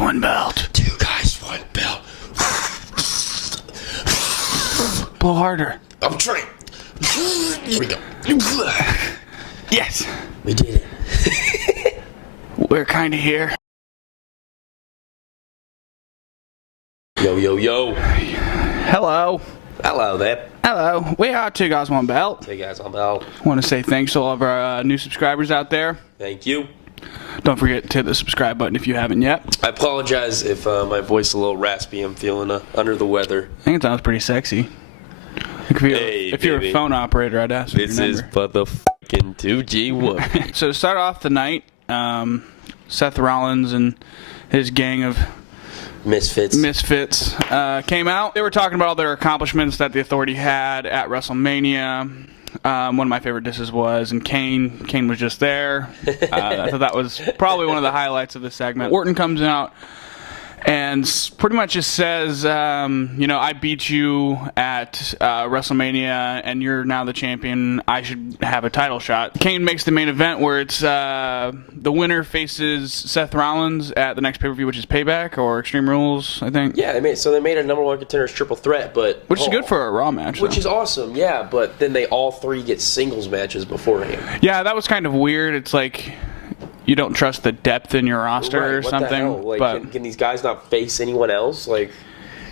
one belt. 2 guys, 1 belt. Blow harder. I'm trying. Here we go. Yes. We did it. We're kind of here. Yo, yo, yo. Hello. Hello there. Hello. We are 2 guys, 1 belt. 2 guys, 1 belt. Want to say thanks to all of our new subscribers out there. Thank you. Don't forget to hit the subscribe button if you haven't yet. I apologize if my voice is a little raspy. I'm feeling under the weather. I think it sounds pretty sexy. If you're a phone operator, I'd ask for your number. This is but the fucking 2G1. So to start off the night, Seth Rollins and his gang of Misfits came out. They were talking about all their accomplishments that the Authority had at WrestleMania. One of my favorite disses was, and Kane was just there. I thought that was probably one of the highlights of the segment. Orton comes out and pretty much just says, I beat you at WrestleMania, and you're now the champion. I should have a title shot. Kane makes the main event where it's the winner faces Seth Rollins at the next pay-per-view, which is Payback or Extreme Rules, I think. Yeah, they made a #1 contenders triple threat, but which is good for a Raw match. Which is awesome, yeah. But then they all 3 get singles matches beforehand. Yeah, that was kind of weird. It's like, you don't trust the depth in your roster or something. The hell? Like, but can these guys not face anyone else? Like,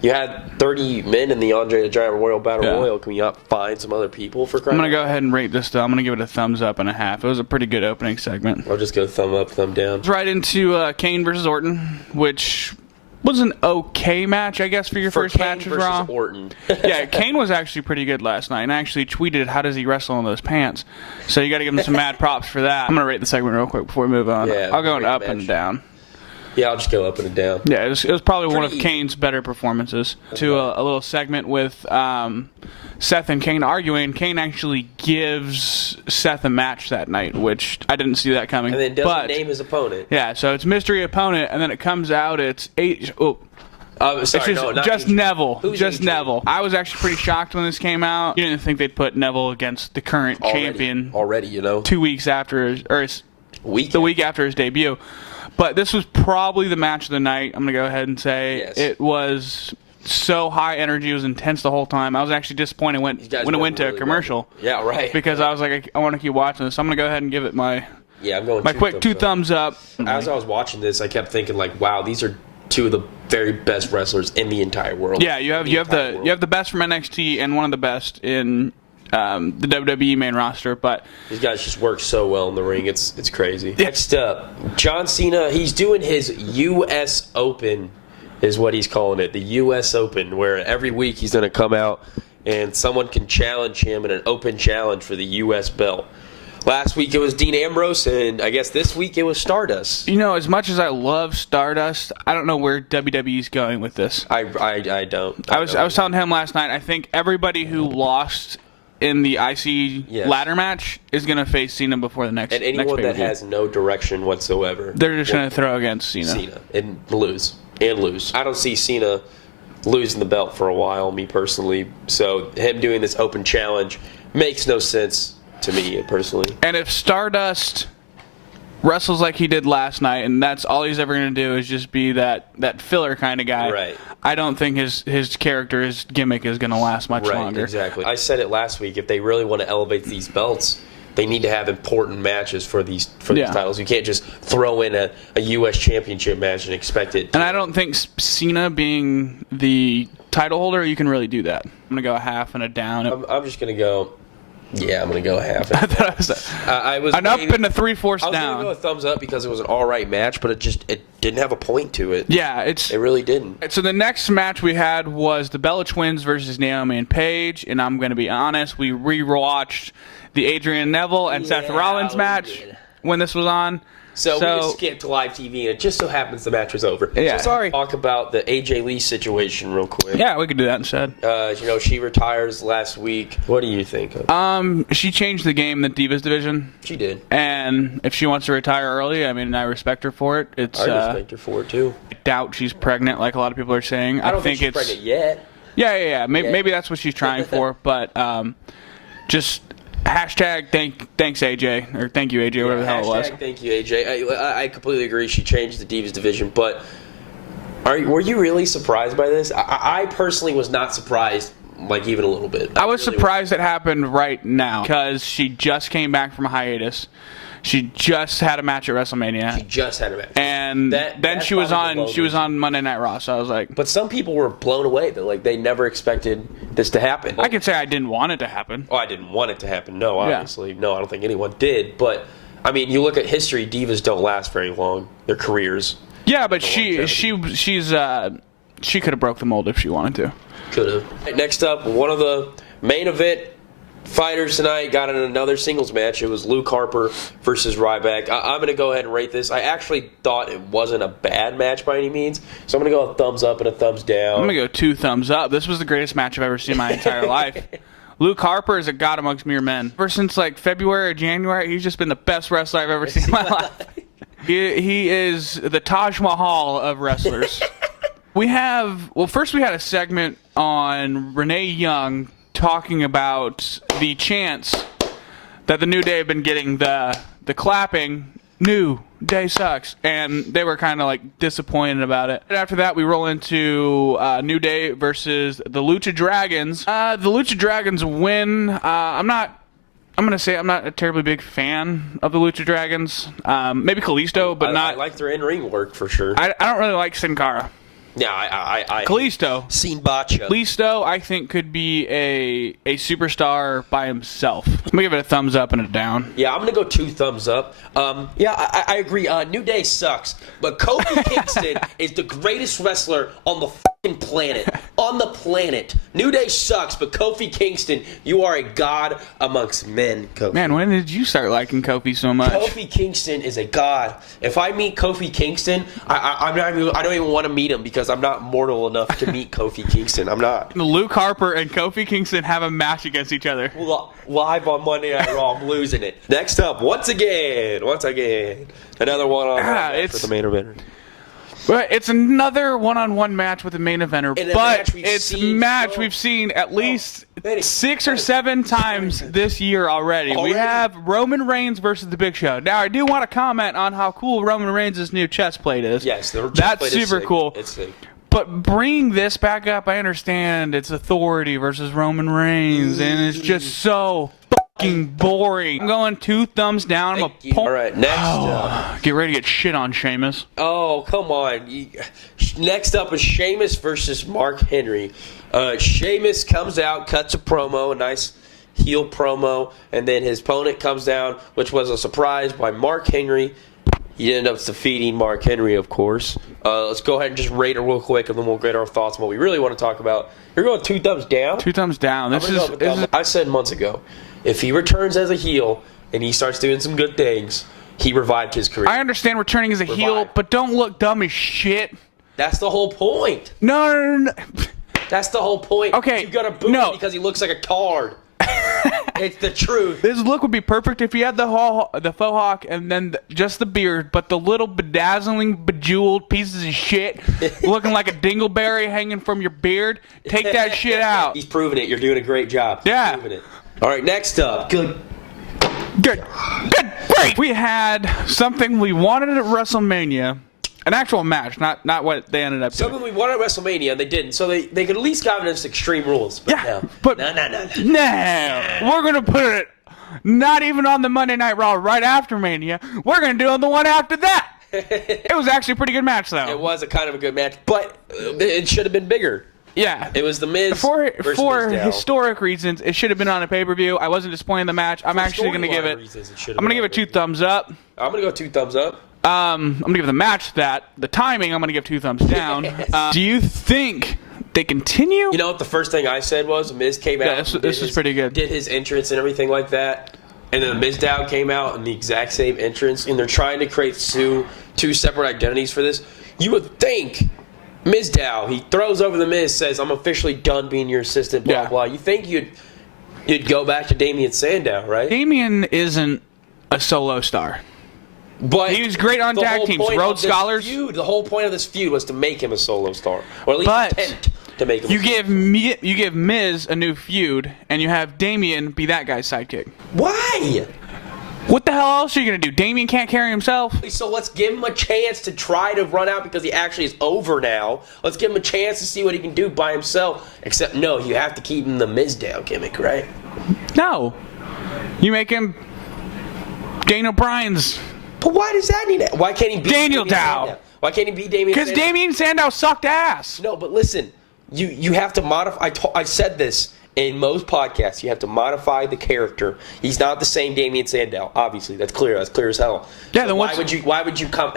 you had 30 men in the Andre the Giant Royal Battle Royal. Can we not find some other people for crying? I'm going to go ahead and rate this, though. I'm going to give it a thumbs up and a half. It was a pretty good opening segment. I'll just go thumb up, thumb down. Right into Kane versus Orton, which was an okay match, I guess, for your first match with Raw. Orton. Yeah, Kane was actually pretty good last night, and I actually tweeted, how does he wrestle in those pants? So you got to give him some mad props for that. I'm going to rate the segment real quick before we move on. Yeah, I'll go an up and down. Yeah, I'll just go up and down. Yeah, it was probably one of Kane's better performances. To a little segment with Seth and Kane arguing. Kane actually gives Seth a match that night, which I didn't see that coming. And then doesn't name his opponent. Yeah, so it's mystery opponent, and then it comes out it's just Neville. Who's just AJ? Neville. I was actually pretty shocked when this came out. You didn't think they'd put Neville against the current champion already, 2 weeks after, the week after his debut. But this was probably the match of the night. I'm going to go ahead and say it was so high energy. It was intense the whole time. I was actually disappointed when it went to a commercial. Yeah, right. Because I was like, I want to keep watching this. So I'm going to go ahead and give it my quick 2 thumbs up. As I was watching this, I kept thinking, like, wow, these are 2 of the very best wrestlers in the entire world. Yeah, you have the best from NXT and one of the best in the WWE main roster, but these guys just work so well in the ring. It's crazy. Next up, John Cena. He's doing his U.S. Open, is what he's calling it. The U.S. Open, where every week he's going to come out and someone can challenge him in an open challenge for the U.S. belt. Last week it was Dean Ambrose, and I guess this week it was Stardust. As much as I love Stardust, I don't know where WWE's going with this. I don't. I was telling him last night, I think everybody who lost in the IC ladder match is going to face Cena before the next. And anyone that has no direction whatsoever, they're just going to throw against Cena and lose. I don't see Cena losing the belt for a while, me personally. So him doing this open challenge makes no sense to me personally. And if Stardust wrestles like he did last night, and that's all he's ever going to do is just be that filler kind of guy, right? I don't think his character, his gimmick is going to last much longer. Exactly. I said it last week. If they really want to elevate these belts, they need to have important matches for these titles. You can't just throw in a U.S. Championship match and expect it. And I don't think Cena being the title holder, you can really do that. I'm going to go a half and a down. I'm just going to go. Yeah, I'm going to go a half. I was an up and a 3/4 down. I was going to go a thumbs up because it was an all-right match, but it didn't have a point to it. Yeah, it really didn't. So the next match we had was the Bella Twins versus Naomi and Paige, and I'm going to be honest, we rewatched the Adrian Neville and Seth Rollins match when this was on. So we just skipped to live TV, and it just so happens the match was over. Yeah. So sorry. Talk about the AJ Lee situation real quick. Yeah, we could do that instead. She retires last week. What do you think of? She changed the game, the Divas division. She did. And if she wants to retire early, I mean, I respect her for it. I respect her for it, too. I doubt she's pregnant, like a lot of people are saying. I don't think she's pregnant yet. Yeah. Maybe that's what she's trying for, but just... Hashtag thanks AJ, or thank you AJ, whatever the hell it was. Hashtag thank you AJ. I completely agree. She changed the Divas division, but Were you really surprised by this? I personally was not surprised, like, even a little bit. I was surprised it happened right now because she just came back from a hiatus. She just had a match at WrestleMania. She just had a match. And then she was on Monday Night Raw, so I was like... But some people were blown away that, like, they never expected this to happen. I could say I didn't want it to happen. Oh, I didn't want it to happen. No, obviously. Yeah. No, I don't think anyone did. But, I mean, you look at history, divas don't last very long. Their careers. Yeah, but she could have broke the mold if she wanted to. Could have. Right, next up, one of the main event fighters tonight got in another singles match. It was Luke Harper versus Ryback. I'm going to go ahead and rate this. I actually thought it wasn't a bad match by any means, so I'm going to go a thumbs up and a thumbs down. I'm going to go 2 thumbs up. This was the greatest match I've ever seen in my entire life. Luke Harper is a god amongst mere men. Ever since like February or January, he's just been the best wrestler I've ever seen in my life. He is the Taj Mahal of wrestlers. First we had a segment on Renee Young talking about the chants that the New Day have been getting, the clapping, New Day sucks, and they were kind of like disappointed about it. After that, we roll into New Day versus the Lucha Dragons. The Lucha Dragons win. I'm going to say I'm not a terribly big fan of the Lucha Dragons. Maybe Kalisto, but not... I like their in-ring work for sure. I don't really like Sin Cara. Yeah, I Kalisto. Seen Bacha. Kalisto, I think, could be a superstar by himself. I'm going to give it a thumbs up and a down. Yeah, I'm going to go 2 thumbs up. I agree. New Day sucks. But Kofi Kingston is the greatest wrestler on the fucking planet. On the planet. New Day sucks, but Kofi Kingston, you are a god amongst men, Kofi. Man, when did you start liking Kofi so much? Kofi Kingston is a god. If I meet Kofi Kingston, I don't even want to meet him because I'm not mortal enough to meet Kofi Kingston. I'm not. Luke Harper and Kofi Kingston have a match against each other. Live on Monday Night Raw. I'm losing it. Next up, once again, another one-on-one for the main eventer. But it's another one-on-one match with the main eventer, but it's a match we've seen at least 6 or 7 times this year already. We have Roman Reigns versus The Big Show. Now, I do want to comment on how cool Roman Reigns' new chest plate is. Yes, that's super cool. It's sick. But bringing this back up, I understand it's Authority versus Roman Reigns, and it's just so fucking boring. I'm going 2 thumbs down. All right, next up. Get ready to get shit on, Sheamus. Oh, come on. Next up is Sheamus versus Mark Henry. Sheamus comes out, cuts a promo, a nice heel promo, and then his opponent comes down, which was a surprise by Mark Henry. He ended up defeating Mark Henry, of course. Let's go ahead and just rate it real quick, and then we'll get our thoughts on what we really want to talk about. You're going 2 thumbs down? 2 thumbs down. I said months ago, if he returns as a heel and he starts doing some good things, he revived his career. I understand returning as a heel, but don't look dumb as shit. That's the whole point. No. That's the whole point. Okay. You got to boo him because he looks like a card. It's the truth. This look would be perfect if he had the faux hawk and then just the beard, but the little bedazzling, bejeweled pieces of shit looking like a dingleberry hanging from your beard. Take that shit out. He's proving it. You're doing a great job. Yeah. Proving it. All right, next up. Good. Great. We had something we wanted at WrestleMania. An actual match, not what they ended up doing. Something we wanted at WrestleMania, and they didn't. So they could at least gotten us Extreme Rules. But yeah, no. But No. We're going to put it not even on the Monday Night Raw right after Mania. We're going to do it on the one after that. It was actually a pretty good match, though. It was a kind of a good match, but it should have been bigger. Yeah. It was the Miz For Mizdow. historic reasons, it should have been on a pay-per-view. I wasn't disappointed in the match. I'm actually going to give it... I'm going to give it 2 thumbs up. I'm going to go 2 thumbs up. I'm going to give the match that. The timing, I'm going to give 2 thumbs down. Yes. Do you think they continue? You know what the first thing I said was? Miz came out. This is pretty good. Did his entrance and everything like that. And then Mizdow came out in the exact same entrance. And they're trying to create two separate identities for this. You would think Mizdow, he throws over the Miz, says, I'm officially done being your assistant, blah, blah. You think you'd go back to Damien Sandow, right? Damien isn't a solo star. But he was great on tag teams. Rhodes Scholars. The whole point of this feud was to make him a solo star, or at least attempt to make him. You give Miz a new feud, and you have Damien be that guy's sidekick. Why? What the hell else are you going to do? Damien can't carry himself. So let's give him a chance to try to run out because he actually is over now. Let's give him a chance to see what he can do by himself. Except, no, you have to keep him the Mizdow gimmick, right? No. You make him Daniel Bryan's. But why does that need it? Why can't he be Daniel Dow? Why can't he be Damien Because Damien Sandow sucked ass. No, but listen. You have to modify. I said this in most podcasts. You have to modify the character. He's not the same Damien Sandow. Obviously, that's clear. That's clear as hell. Yeah. So Then why would you come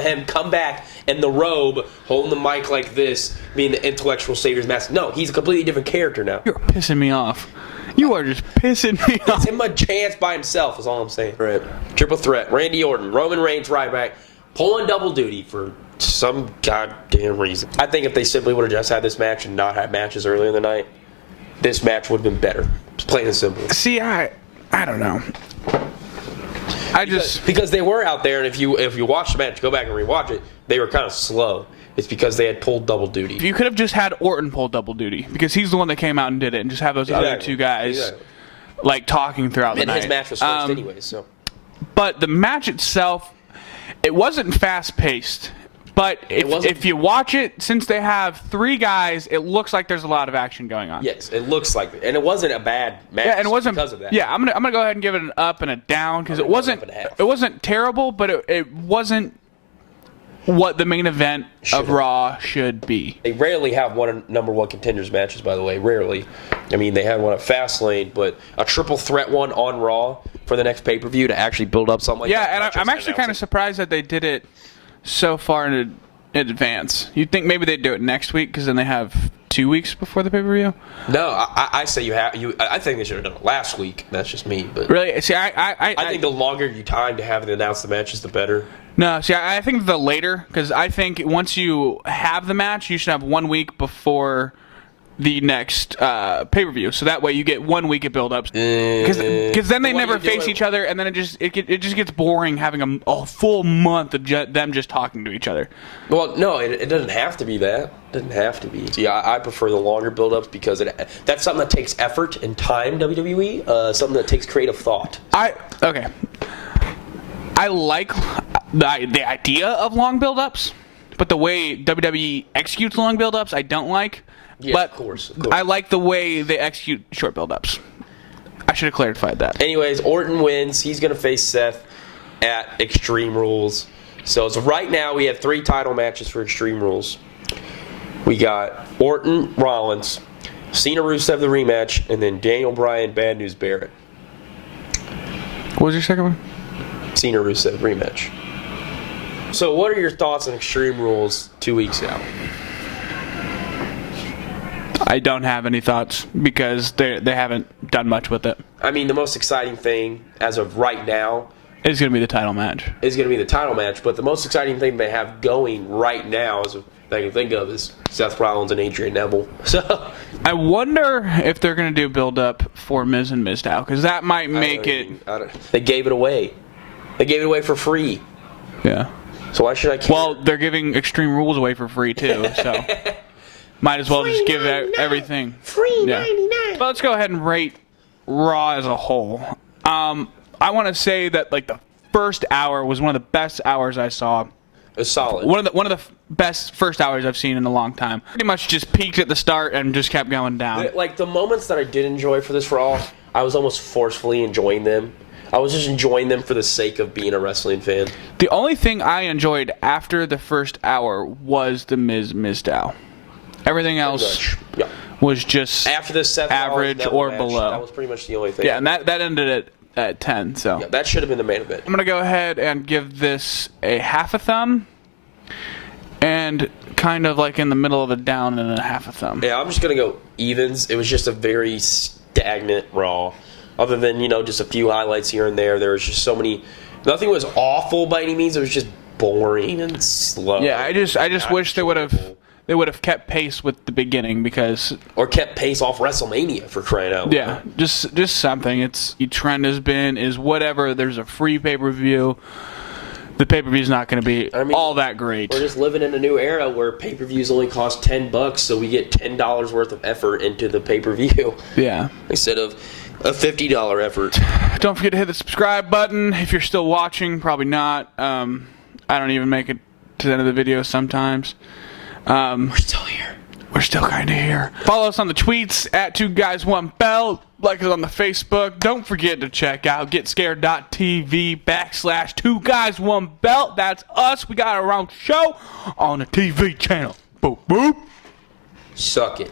back in the robe, holding the mic like this, being the intellectual savior's mask? No, he's a completely different character now. You're pissing me off. You are just pissing me off. Give him a chance by himself. Is all I'm saying. Right. Triple threat. Randy Orton, Roman Reigns, Ryback, pulling double duty for some goddamn reason. I think if they simply would have just had this match and not had matches earlier in the night, this match would have been better. It's plain and simple. See, I don't know. Because they were out there, and if you watch the match, go back and rewatch it, they were kind of slow. It's because they had pulled double duty. You could have just had Orton pull double duty because he's the one that came out and did it, and just have those other two guys like talking throughout the night. And his match was first anyway, so. But the match itself, it wasn't fast paced. But if you watch it, since they have three guys, it looks like there's a lot of action going on. Yes, it looks like it. And it wasn't a bad match and it wasn't, because of that. Yeah, I'm gonna go ahead and give it an up and a down because it wasn't terrible, but it wasn't what the main event of Raw should be. They rarely have number one contenders matches, by the way. Rarely. I mean, they had one at Fastlane, but a triple threat one on Raw for the next pay-per-view to actually build up something like that. Yeah, and I'm actually kind of surprised that they did it so far in advance. You'd think maybe they'd do it next week because then they have 2 weeks before the pay-per-view. No, I say I think they should have done it last week. That's just me. But really? See, I think the longer you time to have it announced the matches, the better. No, see, I think the later, because I think once you have the match, you should have 1 week before the next pay-per-view. So that way you get 1 week of build-ups. Because then they never face each other, and then it just gets boring having a full month of them just talking to each other. Well, no, it doesn't have to be that. It doesn't have to be. See, I prefer the longer build-ups because that's something that takes effort and time, WWE. Something that takes creative thought. Okay. I like the idea of long build-ups, but the way WWE executes long build-ups, I don't like. Yeah, but of course. I like the way they execute short build-ups. I should have clarified that. Anyways, Orton wins. He's going to face Seth at Extreme Rules. So right now we have 3 title matches for Extreme Rules. We got Orton, Rollins, Cena Rusev the rematch, and then Daniel Bryan, Bad News Barrett. What was your second one? Cena Rusev rematch. So what are your thoughts on Extreme Rules 2 weeks out? I don't have any thoughts because they haven't done much with it. I mean, the most exciting thing as of right now is going to be the title match. But the most exciting thing they have going right now is that I can think of is Seth Rollins and Adrian Neville. So I wonder if they're going to do build up for Miz and Mizdow because that might make it. They gave it away. They gave it away for free. Yeah. So why should I care? Well, they're giving Extreme Rules away for free too, so might as well free just give everything. Free 99. But let's go ahead and rate Raw as a whole. I want to say that like the first hour was one of the best hours I saw. It was solid. One of the best first hours I've seen in a long time. Pretty much just peaked at the start and just kept going down. Like the moments that I did enjoy for this Raw, I was almost forcefully enjoying them. I was just enjoying them for the sake of being a wrestling fan. The only thing I enjoyed after the first hour was the Mizdow. Everything else was just after the Seth average or match, below. That was pretty much the only thing. Yeah, and that ended at 10. So yeah, that should have been the main event. I'm gonna go ahead and give this a half a thumb, and kind of like in the middle of a down and a half a thumb. Yeah, I'm just gonna go evens. It was just a very stagnant Raw. Other than, just a few highlights here and there. There was just so many. Nothing was awful by any means. It was just boring and slow. Yeah, I just wish they would have kept pace with the beginning because or kept pace off WrestleMania for crying out loud. Yeah, just something. It's the trend is whatever. There's a free pay-per-view. the pay-per-view is not going to be all that great. We're just living in a new era where pay-per-views only cost $10, so we get $10 worth of effort into the pay-per-view. Yeah. Instead of a $50 effort. Don't forget to hit the subscribe button if you're still watching. Probably not. I don't even make it to the end of the video sometimes. We're still here. We're still kind of here. Follow us on the tweets at 2guys1belt. Like us on the Facebook. Don't forget to check out GetScaredTV /2guys1belt. That's us. We got our own show on the TV channel. Boop, boop. Suck it.